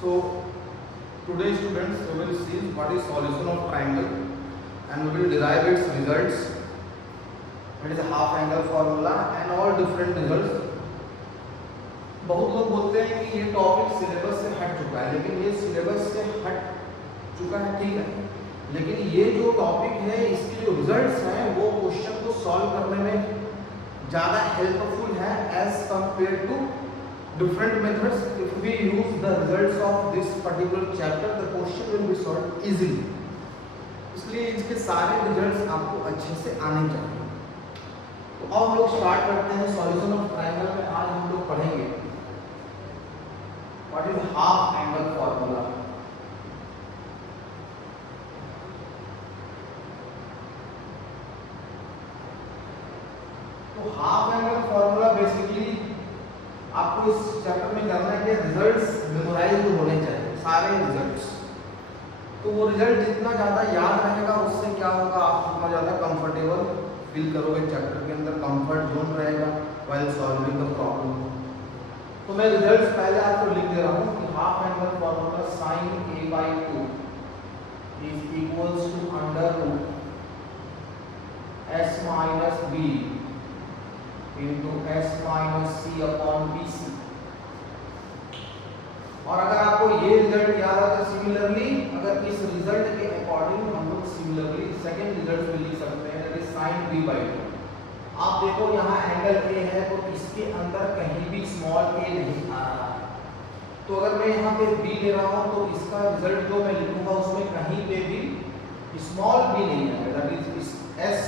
So today students we will see what is solution of triangle and we will derive its results. It is a half angle formula and all different results. बहुत लोग बोलते हैं कि ये topic syllabus से हट चुका है, लेकिन ये सिलेबस से हट चुका है ठीक है, लेकिन ये जो टॉपिक है इसके जो रिजल्ट्स हैं वो क्वेश्चन को सॉल्व करने में ज़्यादा हेल्पफुल है as compared to different methods. If we use the results of this particular chapter, the question will be solved easily. इसलिए इसके सारे रिजल्ट्स आपको अच्छे से आने चाहिए। तो अब हम लोग स्टार्ट करते हैं सॉल्यूशन ऑफ ट्रायंगल में। आज हम लोग पढ़ेंगे what is half angle formula. तो हाफ एंगल फॉर्मूला बेसिकली आपको इस चैप्टर में करना है कि रिजल्ट्स मेमोराइज होने चाहिए, सारे रिजल्ट्स। तो वो रिजल्ट जितना ज़्यादा याद रहेगा उससे क्या होगा, आप उतना ज़्यादा कंफर्टेबल फील करोगे, चैप्टर के अंदर कंफर्ट जोन रहेगा व्हाइल सॉल्विंग द प्रॉब्लम। तो मैं रिजल्ट्स पहले आपको लिख दे रहा हूँ कि half angle formula sin a/2 is equals to under root s minus b into s minus c upon bc। और अगर आपको ये रिजल्ट याद है तो सिमिलरली अगर इस रिजल्ट के अकॉर्डिंग हम लोग सिमिलरली सेकंड रिजल्ट भी लिख सकते हैं, दैट इज sin b/2। आप देखो यहाँ एंगल a है तो इसके अंदर कहीं भी स्मॉल a नहीं आ रहा है, तो अगर मैं यहाँ पे b ले रहा हूँ तो इसका रिजल्ट जो मैं लिखूंगा उसमें कहीं पे भी स्मॉल b नहीं आएगा, that is s,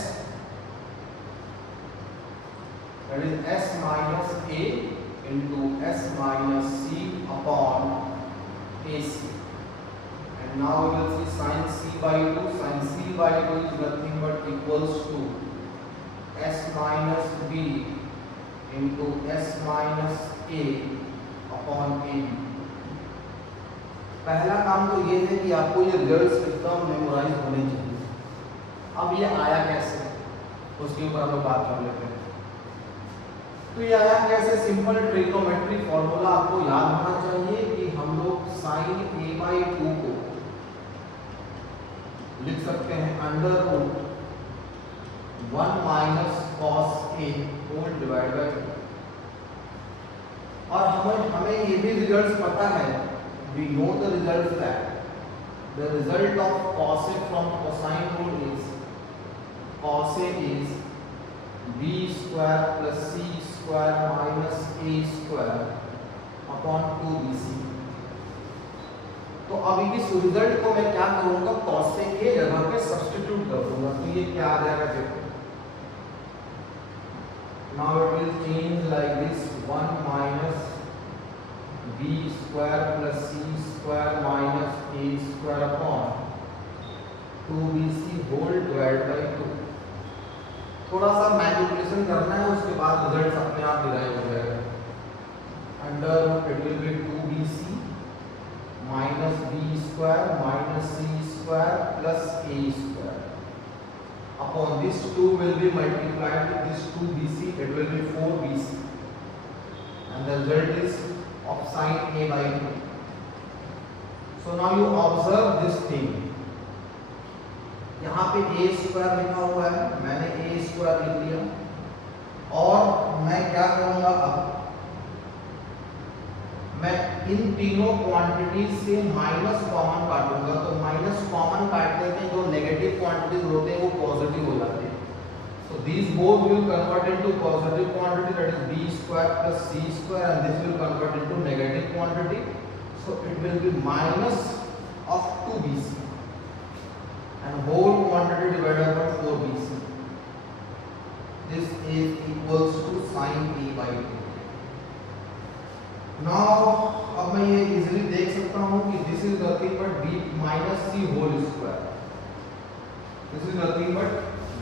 that is s minus a into s minus c upon ac। and now we will see sin c/2। sin c/2 is nothing but equals to s minus b into s minus a upon a। पहला काम तो ये है कि आपको ये रिजल्ट्स एकदम मेमोराइज होने चाहिए। अब ये आया कैसे उसके ऊपर हम लोग बात कर लेते हैं। तो ये आया कैसे, सिंपल ट्रिग्नोमेट्री फॉर्मूला आपको याद होना चाहिए कि हम लोग sin a/2 को लिख सकते हैं under root 1 minus cos a whole divide by 2। और हमें ये भी रिजल्ट्स पता है, we know the result that the result of cos a from cosine rule is cos a is b square plus c square minus a square upon 2bc। तो अब इस रिजल्ट को मैं क्या करूंगा, cos a के जगह पे सब्स्टिट्यूट कर दूंगा, तो ये क्या आ जाएगा देखो। Now it will change like this 1 minus b square plus c square minus a square upon 2bc whole divide by 2। थोड़ा सा मैनिपुलेशन करना है, उसके बाद रिजल्ट अपने आप डिराइव हो जाएगा। Under it will be 2bc minus b square minus c square plus a square upon this 2 will be multiplied with this 2bc, it will be 4bc and the result is of sin a/2। so now you observe this thing, यहाँ पे a square लिखा हुआ है, मैंने a square लिख लिया। और मैं क्या करूंगा, अब मैं इन तीनों क्वांटिटीज से माइनस कॉमन काटूंगा, तो माइनस कॉमन काटने में जो नेगेटिव क्वांटिटीज होते हैं वो पॉजिटिव हो जाते हैं। so these both will convert into positive quantity, that is b square plus c square, and this will convert into negative quantity, so it will be minus of 2bc and whole quantity divided by 4bc। this is equals to sin a/2। now अब मैं ये इजीली देख सकता हूँ कि this is nothing but b minus c whole square, this is nothing but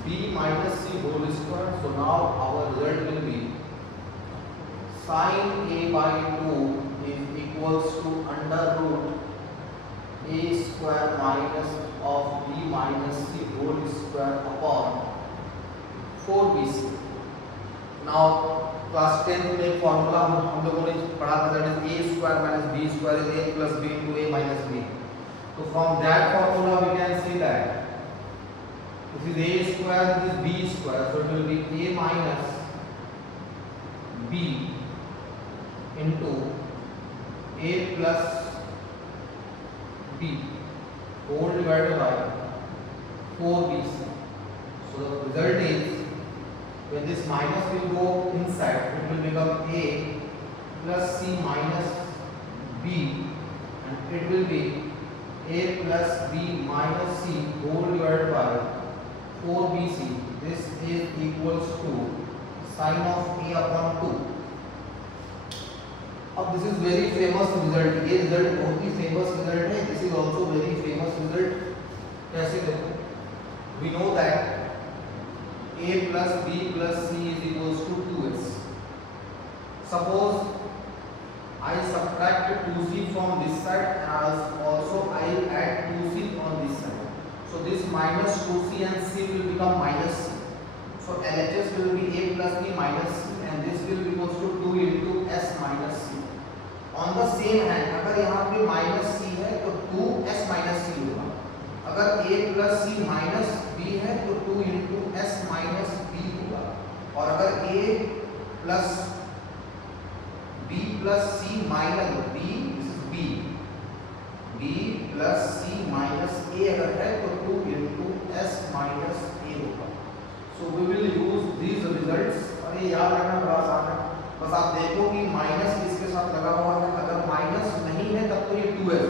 b minus c whole square। so now our result will be sin a/2 is equals to under root a square minus of b minus c whole square upon 4bc। now class 10 में फॉर्मूला हम लोगों ने पढ़ा था, that is a square minus b square is a plus b into a minus b. So from that formula we can see that this is a square, this is b square, so it will be a minus b into a plus b whole divided by 4bc. So the result is, when this minus will go inside, it will become a plus c minus b, and it will be a plus b minus c whole divided by 4bc. This is equals to sine of a upon 2. अब this is very famous result. ये result बहुत ही famous result है. This is also very famous result. कैसे देखो? We know that a plus b plus c is equals to 2s. Suppose I subtract 2c from this side and also I add 2c on this side. So this minus 2c and c will become minus c. So LHS will be a plus b minus c, and this will be equals to 2 into s minus c. On the same hand, अगर यहाँ पे minus c है तो 2s minus c होगा. अगर a plus c minus b है तो 2 into s minus b होगा. और अगर a plus b plus c minus b, this is b plus c minus a अगर है तो 2 into s minus a होगा. So we will use these results. और ये याद रखना बड़ा आसान है. बस आप देखो कि माइनस किसके साथ लगा हुआ है. अगर माइनस नहीं है तब तो ये 2s,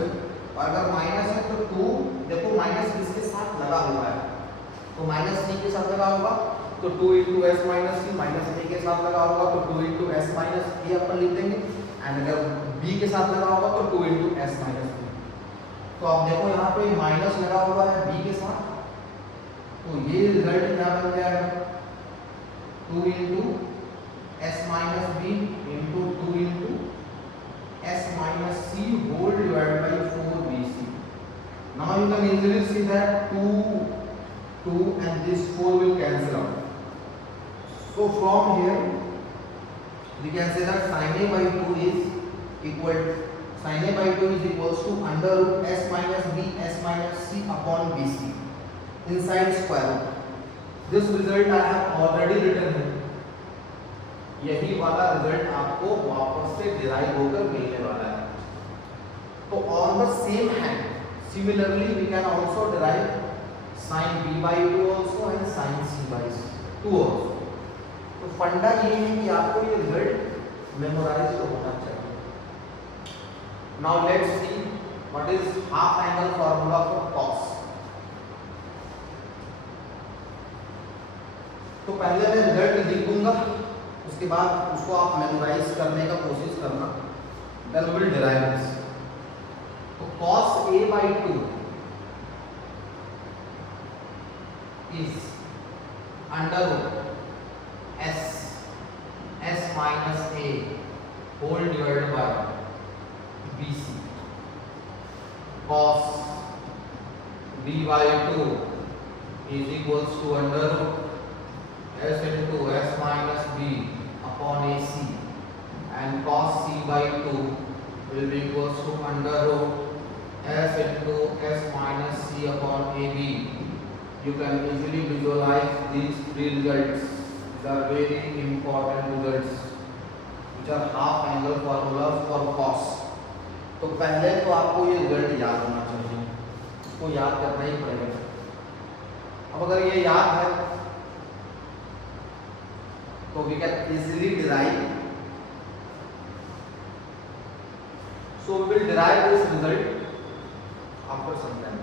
और अगर माइनस है तो 2. देखो माइनस किसके साथ लगा हुआ है, तो माइनस c के साथ लगा होगा तो 2 into s minus c, minus a के साथ लगा होगा तो 2 into s minus a अपन लिख देंगे, एंड अगर b के साथ लगा होगा तो 2 into s minus b. तो अब देखो यहाँ पे माइनस लगा हुआ है b के साथ, तो ये रिजल्ट क्या बन जाएगा, 2 into s minus b into 2 into s minus c whole divided by 4bc. Now you can easily see that 2 and this 4 will cancel out. So from here we can say that sin a by 2 is equal, sin a by 2 is equals to under root s minus b s minus c upon bc inside square root. This result I have already written here. यही वाला रिजल्ट आपको वापस से डिराइव होकर मिलने वाला है. तो on the same hand similarly we can also derive sin b by 2 also and sin c by 2 also. तो फंडा ये है कि आपको ये रिजल्ट मेमोराइज होना चाहिए. Now let's see what is half angle formula for cos. तो पहले मैं रिजल्ट लिख दूंगा, उसके बाद उसको आप मेमोराइज करने का कोशिश करना. Then we will derive this. तो cos a by 2 is under root s minus a whole divided by bc. Cos b by 2 is equals to under root s into s minus b upon ac, and cos c by 2 will be equals to under root s into s minus c upon ab. You can easily visualize these three results. These are very important results which are half angle formulas for cos. तो पहले तो आपको ये रिजल्ट याद होना चाहिए, इसको याद करना ही पड़ेगा. अब अगर ये याद है तो we can easily derive. So we will derive this result after some time.